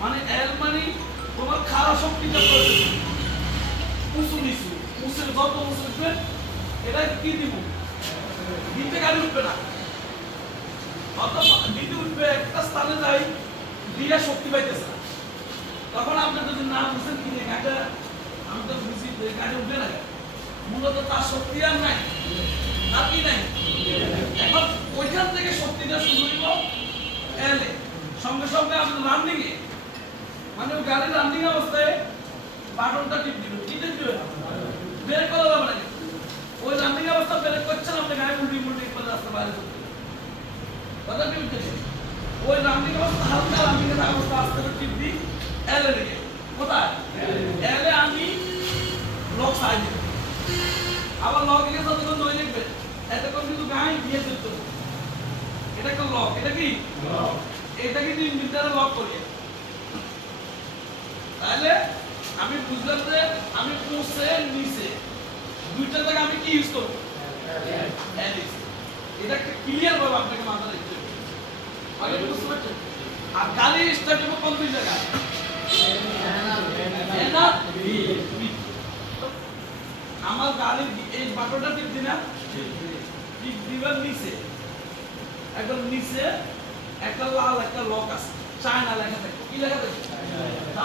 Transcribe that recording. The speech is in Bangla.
মানে এল মানে তোমার খারাপ শক্তিটা প্রয়োজন উঁচু নিচু, উঁচুর যত উঁচু উঠবে এটা কি দিব? দিতে গাড়ি উঠবে না। অথবা দিতে উঠবে একটা স্থানে যাই, দিয়ে শক্তি পাইতেছে না। তখন আপনি যদি না বুঝেন কি গাড়িটা, আমি তো বুঝি গাড়ি উঠবে না। মূলত তার শক্তি আর নাই। তার কি নাই? এখন ওইখান থেকে শক্তিটা শুরু হইব এলে। সঙ্গে সঙ্গে আপনি রানিং এ মানে ওই গাড়ির রানিং অবস্থায় বাটনটা টিপ দিবে কি টিপ দিবে ব্রেক করা যাবে না ওই রানিং অবস্থা ব্রেক করছেন আপনি গাড়ি উল্টি উল্টি করে রাস্তা বাইরে কথা কি বুঝতেছেন ওই রানিং অবস্থা হালকা রানিং এর অবস্থা আস্তে করে টিপ দিই এলে দিকে কোথায়? এলে আমি লক দিই আবার লক দিকে যতক্ষণ দই লিখবে এতক্ষণ কিন্তু গায়ে দিয়ে দিতে এটা একটা লক এটা কি? এটা কিন্তু ইঞ্জিনটারে লক করি তাহলে আমি বুঝলাম যে আমি পৌঁছে নিচে। দুইটা জায়গা আমি কি ইউজ করব? অ্যালিস এটা একটা ক্লিয়ার ভাবে আপনাকে মাথা রাখতে হবে। আগে বুঝতে পারছেন? আর গাড়ি স্টার্ট হবে কোন দুই বি। আমার গাড়ির এই বাটনটা টিপ দিনা টিপ দিবার নিচে। একদম নিচে একটা লাল একটা লক আছে। চায়না লেখা থাকে কি লেখা থাকে